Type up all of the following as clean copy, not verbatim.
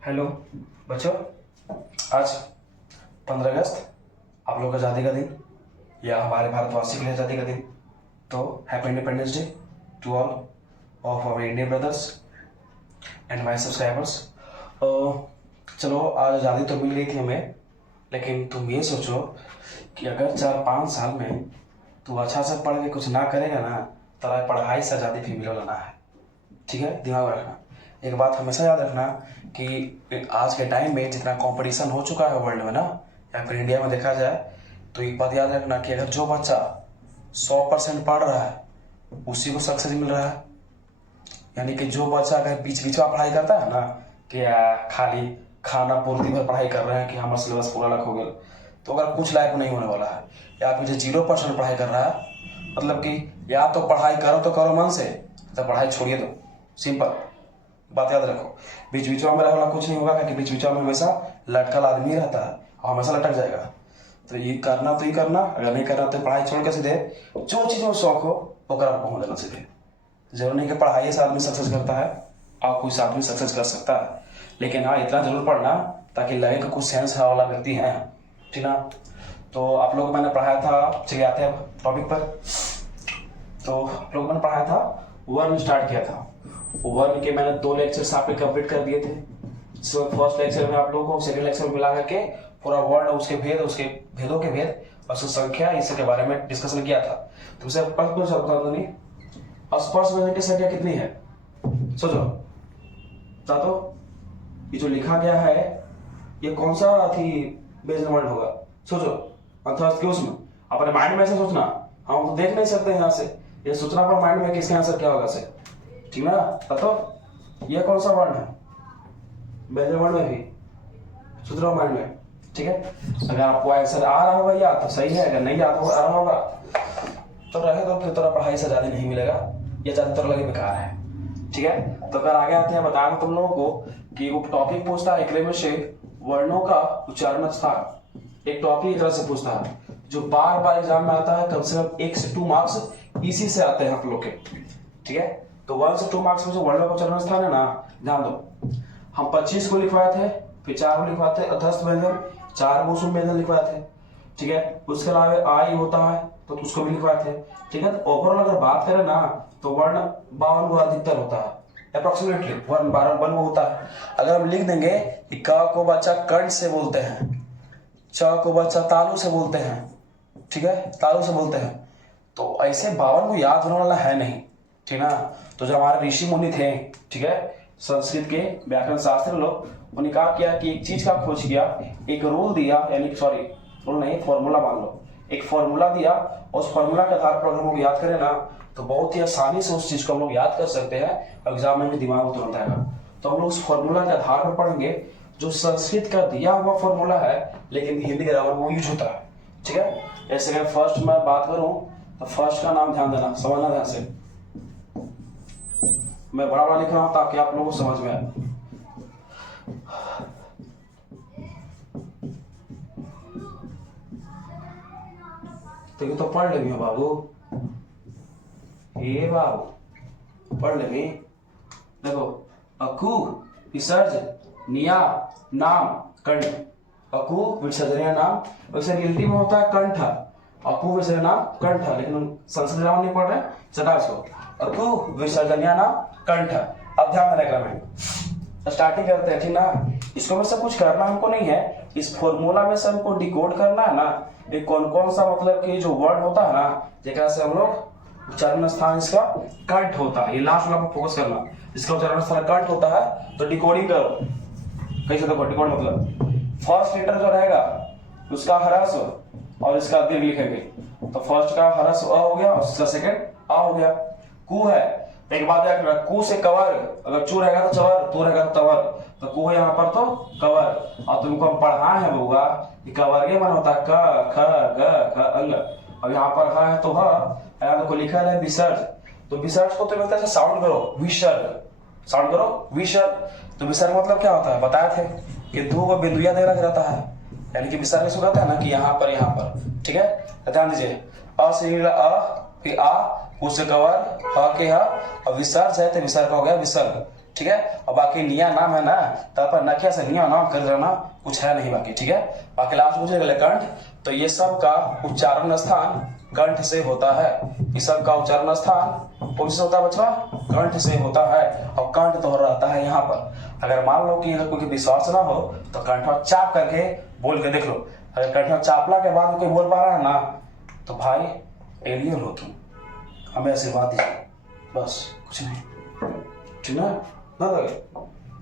Hello बच्चों, आज 15 अगस्त आप लोग आज़ादी का दिन या हमारे भारतवासी के लिए आज़ादी का दिन। तो happy Independence Day to all of our Indian brothers and my subscribers. चलो, आज आज़ादी तो मिल गई थी हमें, लेकिन तुम ये सोचो कि अगर 4-5 साल में तू अच्छा से पढ़ के कुछ ना करेगा ना, तेरा पढ़ाई से आज़ादी फिर मिलो लाना है। ठीक है, दिमाग में रखना। एक बात हमेशा याद रखना कि आज के टाइम में जितना कंपटीशन हो चुका है वर्ल्ड में ना, या फिर इंडिया में देखा जाए, तो एक बात याद रखना कि अगर जो बच्चा 100% पढ़ रहा है उसी को सक्सेस मिल रहा है। यानी कि जो बच्चा अगर बीच बीच में पढ़ाई करता है ना, कि खाली खाना पूर्ति भर पढ़ाई कर रहे हैं कि हमारा सिलेबस पूरा लग हो गया, तो अगर कुछ लायक नहीं होने वाला है। या फिर जो 0% पढ़ाई कर रहा है, मतलब कि या तो पढ़ाई करो तो करो मन से, तो पढ़ाई छोड़िए दो। सिंपल बात याद रखो। बीच बीच में मेरा वाला कुछ नहीं होगा, क्योंकि बीच बीच में हमेशा लटकल आदमी रहता है और हमेशा लटक जाएगा। तो ये करना तो ही करना, अगर नहीं करना तो पढ़ाई छोड़ के सीधे जो चीज़ में शौक हो वो कर पहुँच देना सीधे। जरूर नहीं कि पढ़ाई से आदमी सक्सेस करता है और कोई आदमी सक्सेस कर सकता है, लेकिन हाँ इतना जरूर पढ़ना ताकि लगे कि कुछ सेंस वाला व्यक्ति है। ठीक ना। तो आप लोग को मैंने पढ़ाया था, चलिए आते हैं अब टॉपिक पर। तो आप लोग मैंने पढ़ाया था, वर्न स्टार्ट किया था। वर्न के मैंने 2 लेक्चर्स आप कंप्लीट कर दिए थे। सो फर्स्ट लेक्चर में आप लोगों को सेकंड लेक्चर में मिला करके पूरा वर्ण, उसके भेद, उसके भेदों के भेद और उसकी संख्या, इसके बारे में डिस्कशन किया था। तुमसे प्रश्न पूछ सकता हूं नहीं, स्पर्श की संख्या कितनी है? सोचो बता दो। ये जो लिखा गया है ये कौन सा थी बेस वर्ड होगा? सोचो अर्थात क्यों उसमें अपने माइंड में ऐसे सोचना। हम तो देख नहीं सकते यहाँ से, ये सोचना अपना माइंड में कि इसका आंसर क्या होगा से। ठीक ना। बताओ ये कौन सा वर्ण है बेस वर्ड में भी? सोच रहा माइंड में। ठीक है, अगर आपको आंसर आ रहा होगा या तो सही है, अगर नहीं आ रहा होगा तो रहे दो, फिर थोड़ा पढ़ाई से ज्यादा नहीं मिलेगा, ये ज्यादातर लगे बेकार है। ठीक है, तो अगर आगे आते हैं बता तुम लोगों को कि वो टॉपिक पूछता है एक में से वर्णों का उच्चारण स्थान। एक टॉपिक एक तरह से पूछता है जो बार बार एग्जाम में आता है, कम से कम 1 से 2 मार्क्स इसी से आते हैं आप लोग के। ठीक है, तो 1 से 2 मार्क्स में जो वर्णों का उच्चारण स्थान है ना, ध्यान दो। हम 25 को लिखवाए थे, फिर 4 को लिखवाए थे, अधस्त व्यंजन 4 को उसमें व्यंजन लिखवाए थे। ठीक है, उसके अलावा आई होता है तो उसको भी लिखवाए थे। ठीक है, तो ओवरऑल अगर बात करें ना तो वर्ण 52 को अधिकतर होता है, अप्रोक्सीमेटली वर्ण 52 होता है। अगर हम लिख देंगे कि क को बच्चा कंठ से बोलते हैं, च को बच्चा तालु से बोलते हैं, ठीक है तालु से बोलते हैं, तो ऐसे 52 को याद होने वाला है नहीं। ठीक ना। तो जो हमारे ऋषि मुनि थे, ठीक है, संस्कृत के व्याकरण शास्त्र लोग, उन्होंने कहा किया कि एक चीज का खोज किया, एक रूल दिया, यानी सॉरी रूल नहीं, फॉर्मूला मान लो, एक फॉर्मूला दिया, उस फॉर्मूला के आधार पर अगर हम लोग याद करें ना तो बहुत ही आसानी से उस चीज को हम लोग याद कर सकते हैं और एग्जाम में भी दिमाग में तुरंत आएगा। तो हम लोग उस फॉर्मूला के आधार पर पढ़ेंगे जो संस्कृत का दिया हुआ फॉर्मूला है, लेकिन हिंदी के ग्रामर वो यूज होता है। ठीक है, जैसे अगर फर्स्ट मैं बात करूं तो फर्स्ट का नाम ध्यान देना, समझना ध्यान से। मैं बड़ा बड़ा लिख रहा हूं ताकि आप लोगों को समझ में आए। तो ये तो पढ़ लेंगे बाबू, ये बाबू पढ़ लेंगे। देखो, अकु विसर्ज निया नाम कंठ, अकु विसर्जनीय नाम, वैसे गिनती में होता है कंठ, अकु विसर्जनीय नाम कंठ, लेकिन संस्कृत ग्रामर नहीं पढ़ रहे, चटा इसको, अकु विसर्जनीय नाम कंठ। अब ध्यान देना क्रम में स्टार्टिंग करते हैं। ठीक ना, इसको में सब कुछ करना हमको नहीं है, इस फॉर्मूला में से हमको डिकोड करना है ना, ये कौन कौन सा मतलब कि जो वर्ड होता है ना, जेकरा से हम लोग उच्चारण स्थान इसका कंठ होता है, ये लास्ट वाला पर फोकस करना, इसका उच्चारण स्थान कंठ होता है। तो डिकोडिंग करो कैसे, देखो डिकोड मतलब फर्स्ट लेटर जो रहेगा उसका ह्रस्व और इसका दीर्घ लिखेंगे। तो फर्स्ट का ह्रस्व अ हो गया और इसका सेकंड आ हो गया। कु है, एक बात याद रखना, कु से कवर, अगर चू रहेगा तो चवर, तू रहेगा तो तवर, तो कु है यहाँ पर तो कवर। और तुमको हम पढ़ा है बउआ कि कवर ये मन होता है क ख ग घ अंग, और यहाँ पर ह है तो ह, यहाँ को लिखा है विसर्ज। तो विसर्ज को तुम ऐसे साउंड करो, विसर्ग, साउंड करो विसर्ग। तो विसर्ग मतलब क्या होता है बताए थे कि दो को बिंदुया दे रखा रहता है, यानी कि विसर्ग से रहता है ना कि यहाँ पर यहाँ पर। ठीक है, ध्यान दीजिए, अ से अ, फिर आ, उससे कवर, ह के ह, और विसर्ज है तो विसर्ग हो गया विसर्ग। ठीक है। और बाकी निया नाम है ना, तो अपन नकिया से निया नाम कर देना, कुछ है नहीं बाकी, ठीक है। बाकी लास्ट पूछे गले कंठ, तो ये सब का उच्चारण स्थान कंठ से होता है। ये सब का उच्चारण स्थान कौन से होता है बच्चा? कंठ से होता है। और कंठ तो रहता है यहाँ पर। अगर मान लो कि अगर कोई विश्वास ना हो तो कंठ चाप करके बोल के देख लो। अगर कंठ चापला के बाद कोई बोल पा रहा है ना, तो भाई एलियन हो तुम, हमें आशीर्वाद दीजिए, बस कुछ नहीं, ठीक ना? ना लगे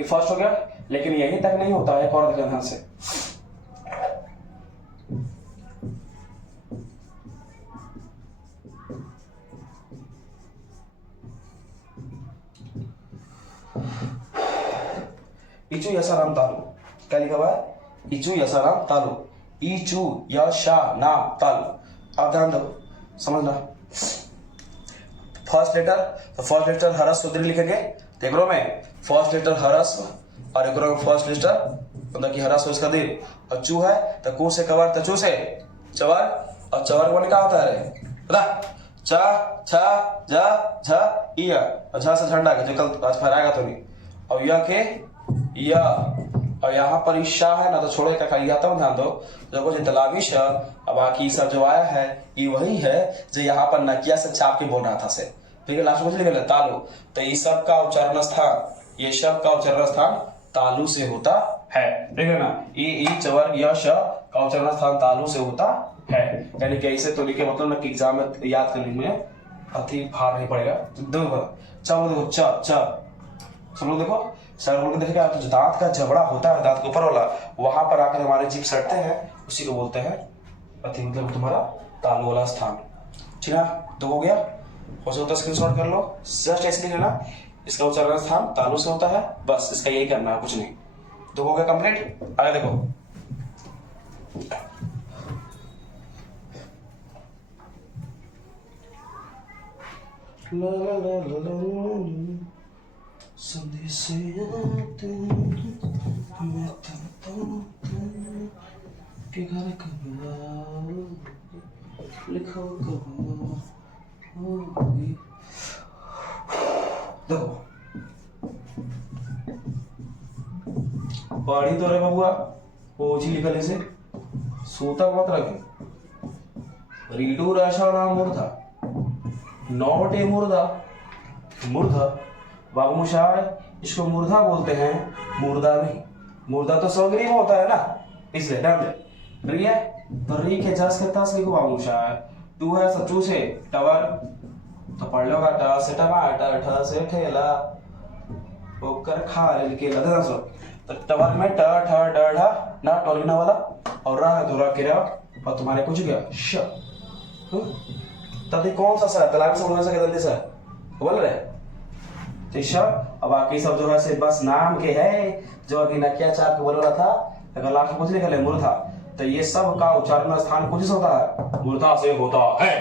ये फर्स्ट हो गया, लेकिन यही तक नहीं होता है, एक और ध्यान से। इचू यशाराम तालु, क्या लिखा हुआ है? इचू यशाराम तालु, इचू यशाराम तालु। अब ध्यान दो, समझना। फर्स्ट लेटर, तो फर्स्ट लेटर हरस सुदरी लिखेंगे, देख रो में फर्स्ट लेटर हरस और एक फर्स्ट लेटर मतलब कि हरस उसका दीर, और चू है तो कू से कवर, तचू से चवर, और चवर को क्या होता है पता? च छ ज झ इया, और झ से झंडा के जो कल आज फहराएगा तो नहीं, और यह के या, और यहाँ पर ईशा है ना, तो छोड़े का खाली जाता हूँ, ध्यान दो। देखो जो तलाविश है, अब बाकी सब जो आया है ये वही है जो यहाँ पर नकिया से छाप के बोल रहा था से, ठीक है। लास्ट में लिख लें तालु, तो ये सब का उच्चारण स्थान, ये सब का उच्चारण स्थान तालु से होता है, ठीक है ना। ई चवर या श का उच्चारण स्थान तालु से होता है, यानी कि ऐसे तो लिखे मतलब ना कि एग्जाम में याद करने में अति भार नहीं पड़ेगा। देखो चलो, देखो च सब लोग देखो, सर बोल के देखेगा तो दांत का जबड़ा होता है, दांत के ऊपर वाला, वहां पर आकर हमारे जीभ सटते हैं, उसी को बोलते हैं अति मतलब तुम्हारा तालु वाला स्थान, ठीक है। तो हो गया, हो सकता है स्क्रीनशॉट कर लो, जस्ट ऐसे लिख लेना, इसका उच्चारण स्थान तालु से होता है, बस इसका यही करना है, कुछ नहीं। तो हो गया कंप्लीट। आगे देखो, ला ला ला ला ला संदेशे आते मैं के घर कब लिखो कब होगी। देखो पढ़ी तो रे बबुआ, ओझी लिखल से सूता मत रखे। रीडू राशा मूर्धा, नॉट ए मुर्दा, मूर्धा बाबू मुशाह इसको मुर्दा बोलते हैं, मुर्दा नहीं। मुर्दा तो सौगरी में होता है ना, इसलिए ध्यान दे। री है तो री के जस के तस लिखो बाबू मुशाह। टू है सचू से टवर, तो पढ़ लो टा से टमाटर, ठ से ठेला, ओकर खा लिख के लगा सो। तो टवर में ट ठ ड ढ ना टोलिना वाला, और रा है तो रा के रा, और तुम्हारे कुछ गया श। तब कौन सा सर तलाक से बोलने से जल्दी सर बोल रहे, ठीक है। अब बाकी सब जो है से बस नाम के है, जो अभी नकिया चाप के बोल रहा था, अगर लास्ट कुछ लिखा है मूर्धा, तो ये सब का उच्चारण स्थान कुछ से होता है, मूर्धा से होता है।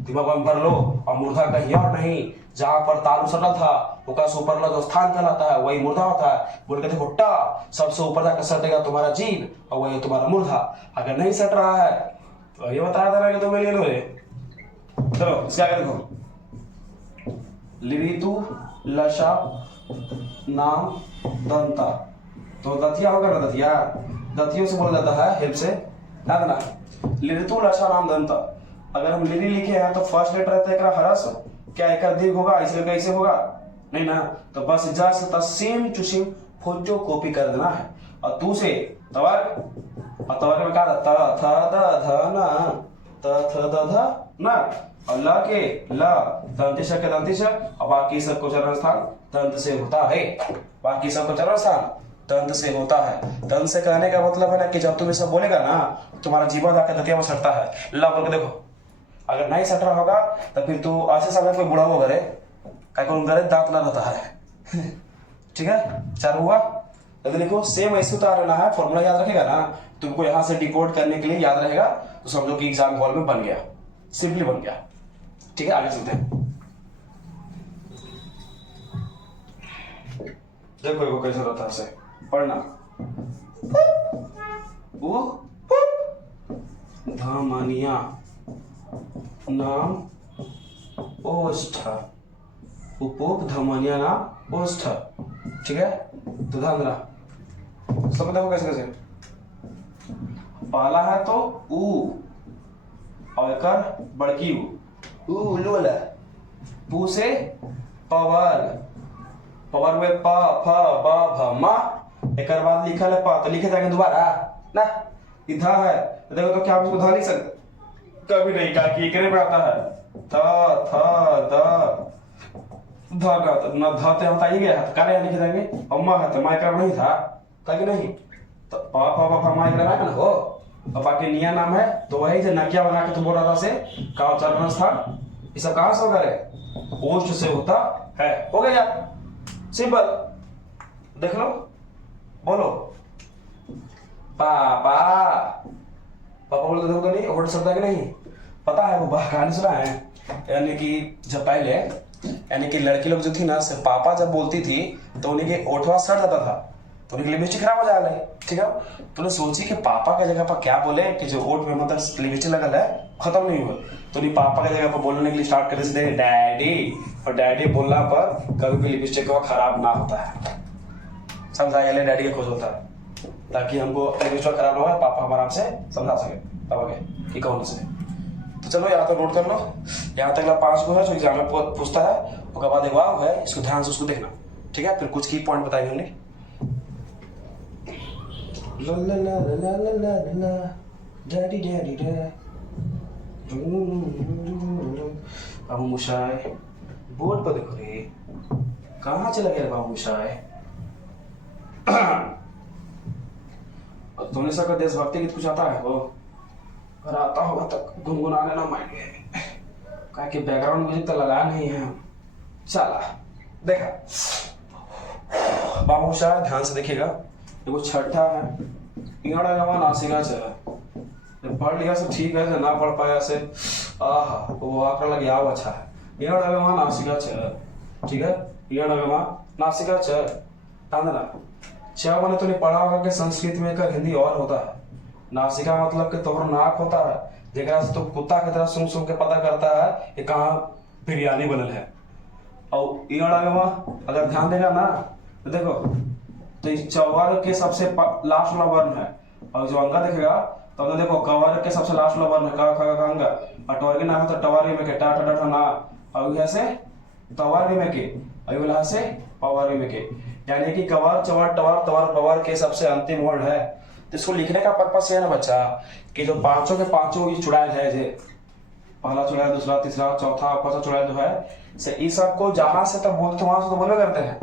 दिमाग में भर लो, और मूर्धा कहीं और नहीं, जहां पर तालु सटल था उसका से ऊपर जो स्थान कहलाता है वही मूर्धा होता है। बोल के देखो टा सबसे ऊपर जाकर सटेगा तुम्हारा जीभ, और वही तुम्हारा मूर्धा। अगर नहीं सट रहा है तो ये बताया था ना कि तुम्हें ले लो। चलो इसके आगे देखो, लिवितु लशा नाम दंता, तो दतिया होगा ना, दतिया दतियों से बोला जाता है, हिप से ना देना। लिरितु लशा नाम दंता, अगर हम लिरी लिखे हैं तो फर्स्ट लेटर रहता है एक हरस, क्या एक दीर्घ होगा, इसलिए कैसे होगा नहीं ना, तो बस जा से same to same photocopy कर देना है। और तू से तवर, और तवर में क्या था थ द ध ना, त थ द ध ना, और ल के ल दंतिश के दंतिश, और बाकी सबको चरण स्थान दंत से होता है, बाकी सबको चरण स्थान दंत से होता है। दंत से कहने का मतलब है ना कि जब तुम ये सब बोलेगा ना, तुम्हारा जीवन जाकर दतिया में सटता है। ल बोल के देखो, अगर नहीं सट रहा होगा तो फिर तू ऐसे समय कोई बुढ़ा होगा रे, क्या दांत ना रहता है, ठीक है। चार हुआ, तो लिखो सेम ऐसे उतार लेना है, फॉर्मूला याद रखेगा ना, तुमको यहाँ से डिकोड करने के लिए याद रहेगा, तो समझो कि एग्जाम हॉल में बन गया, सिंपली बन गया, ठीक है। आगे चलते हैं, देखो देखो कैसे रहता है, ऐसे पढ़ना। धमनिया नाम ओष्ठ, उपोक धमनिया नाम ओष्ठ, ठीक है, तो ध्यान देना सब देखो कैसे कैसे। पहला है तो ऊ और एक बड़की ऊ उल्लू वाला। पू से पवर, पवर में प फ ब भ म, एक बाद लिखल है प, तो लिखे जाएंगे दोबारा ना, इधा है तो देखो तो क्या आप इसको धा लिख सकते? कभी नहीं, कहा कि एकरे में आता है थ थ द ध ना, ध ते होता ही गया है, काले यहाँ लिखे जाएंगे, और म है तो माँ का नहीं था कि नहीं, तो प फ ब फ म एकरा ना हो। और बाकी निया नाम है तो वही से नकिया बना के तो बोल रहा था से का उच्चारण स्थान ये सब कहाँ से होगा रे? ओष्ठ से होता है। हो गया सिंपल, देख लो, बोलो पापा। पापा बोलते देखो तो नहीं ओठ शब्द है कि नहीं? पता है वो कहानी सुना है, यानी कि जब पहले यानी कि लड़की लोग जो थी ना से पापा जब बोलती थी तो उन्हें के ओठवा सड़ जाता था, तो उनकी लिपस्टिक खराब हो जा रही। ठीक है, तो उन्हें सोची कि पापा की जगह पर क्या बोले कि जो ओठ में मतलब लिपस्टिक लगल है खत्म नहीं हुआ, तो उन्हें पापा की जगह पर बोलने के लिए स्टार्ट कर देते डैडी, और डैडी बोलना पर कभी भी लिपस्टिक का खराब ना होता है। समझा? ये डैडी का खोज होता है ताकि हमको लिपस्टिक खराब ना हो, पापा हमारा आपसे समझा सके पापा के कि कौन से। तो चलो यहाँ तक नोट कर लो, यहाँ तक 5 को है जो एग्जाम में पूछता है, उसके बाद एक वाव है, इसको ध्यान से उसको देखना। ठीक है, फिर कुछ की पॉइंट बताएंगे हमने। डैडी डैडी बाबू मुशाय बोर्ड पर देखो रे, कहाँ चला गया बाबू मुशाय? तुमने सबका देशभक्ति गीत कुछ आता है वो? अगर आता होगा तो गुनगुनाने ना माइंड में, क्या कि बैकग्राउंड म्यूजिक तो लगा नहीं है। चला देखा बाबू शाह, ध्यान से देखिएगा, देखो छठा है इड़ा गवा नासिका चला, पढ़ लिया से ठीक है, ना पढ़ पाया से आहा वो आकर लग आओ अच्छा है। इड़ा गवा नासिका चला, ठीक है, इड़ा गवा नासिका चल ना च मैंने तो नहीं पढ़ा होगा कि संस्कृत में एक हिंदी और होता है, नासिका मतलब कि तोहर नाक होता है, जेकरा से तो कुत्ता की तरह सुन सुन के पता करता है कि कहाँ बिरयानी बनल है। और इड़ागवा अगर ध्यान देगा ना तो देखो, तो इस चौवर के सबसे लास्ट वाला वर्ण है, और जो अंगा देखेगा तो अंगा देखो कवर के सबसे लास्ट वाला वर्ण है का खा का अंगा, और टवर के ना है तो टवारी में के टा टा टा ना, और यह से तवारी में के, और वाला से पवारी में के, यानी कि कवर चवर टवर तवर पवर के सबसे अंतिम वर्ण है। तो इसको लिखने का पर्पस है ना बच्चा कि जो पांचों के पांचों ये चुड़ैल है, जे पहला चुड़ैल, दूसरा, तीसरा, चौथा, पांचवा चुड़ैल जो है से इस सब को जहां से तब बोलते वहां से तो बोले करते हैं,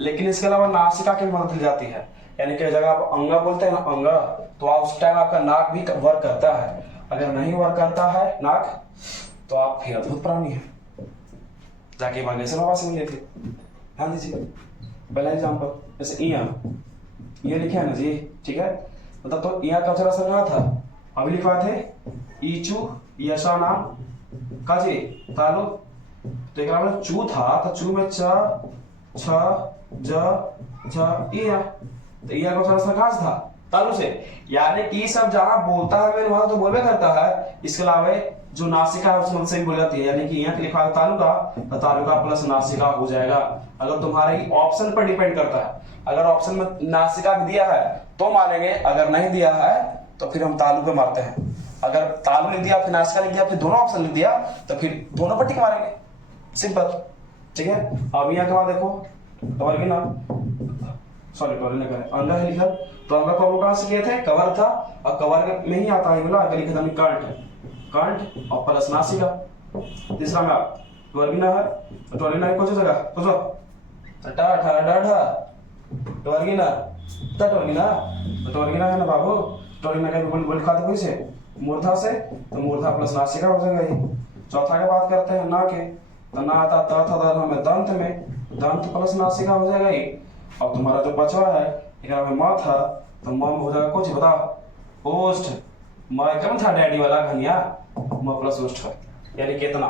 लेकिन इसके अलावा नासिका की मदद ली जाती है, यानी कि जगह आप अंगा बोलते हैं ना अंगा, तो आप उस टाइम आपका नाक भी वर्क करता है, अगर नहीं वर्क करता है नाक तो आप फिर अद्भुत प्राणी है। जाके बागेश्वर बाबा से मिले थे, ध्यान दीजिए। पहला एग्जाम्पल जैसे ये लिखे है ना जी, ठीक है, मतलब तो यहाँ का अक्षर असर था, अभी लिखवा थे ईचू यशा नाम काजे तालु, तो एक मतलब चू था तो चू में च छ ज झ इया, तो इया का अक्षर असर कहाँ से था? तालु से, यानी कि सब जहां बोलता है मेरे वहां तो बोलबे करता है, इसके अलावा जो नासिका है उसमें से भी बोल जाती है, यानी कि यहाँ लिखा है तालुका तो तालुका प्लस नासिका हो जाएगा। अगर तुम्हारे ऑप्शन पर डिपेंड करता है, अगर ऑप्शन में नासिका भी दिया है तो मानेंगे, अगर नहीं दिया है तो फिर हम तालु पे मारते हैं। अगर तालु लिख दिया फिर नासिका लिख दिया फिर दोनों ऑप्शन लिख दिया तो फिर दोनों पर टिक मारेंगे, सिंपल। ठीक है, अब यहाँ के बाद देखो कवर की ना सॉरी कवर नहीं करे अंगा है लिखा, तो अंगा को कहां से किए थे? कवर था, और कवर में ही आता है बोला आगे लिखा था कंठ, कंठ और प्लस नासिका। तीसरा में आप टवर्गिना है, तो टवर्गिना कौन सी जगह पूछो? टा ठा डा ठा टवर्गिना ता टवर्गिना, तो टवर्गिना है ना बाबू, टवर्गिना का भी बोल खाते कोई से मूर्धा से, तो मूर्धा प्लस नासिका हो जाएगा ये। चौथा की बात करते हैं ना के, तो ना आता त था दर में दंत में, दंत प्लस नासिका हो जाएगा ये। और तुम्हारा जो बचवा है एकरा में म था तो म हो जाएगा कुछ बता ओष्ठ, म एकदम था डैडी वाला घनिया, म प्लस ओष्ठ, यानी कितना।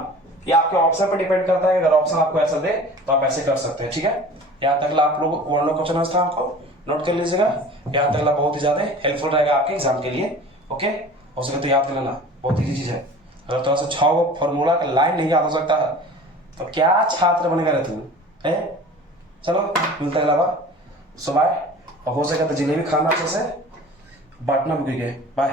ये आपके ऑप्शन पर डिपेंड करता है, अगर ऑप्शन आपको ऐसा दे तो आप ऐसे कर सकते हैं। ठीक है, यहाँ तक आप लोग वर्णों का क्वेश्चन स्थान को नोट कर लीजिएगा, यहाँ तक बहुत ही ज्यादा हेल्पफुल रहेगा आपके एग्जाम के लिए। ओके, हो सके तो याद कर लेना, बहुत ही चीज है। अगर थोड़ा सा 6 फॉर्मूला का लाइन नहीं याद हो सकता है तो क्या छात्र बनेगा रे तू है? चलो मिलता है अगला बार। सो बाय, और हो सके तो जलेबी खाना अच्छे से, बांटना भी, बाय।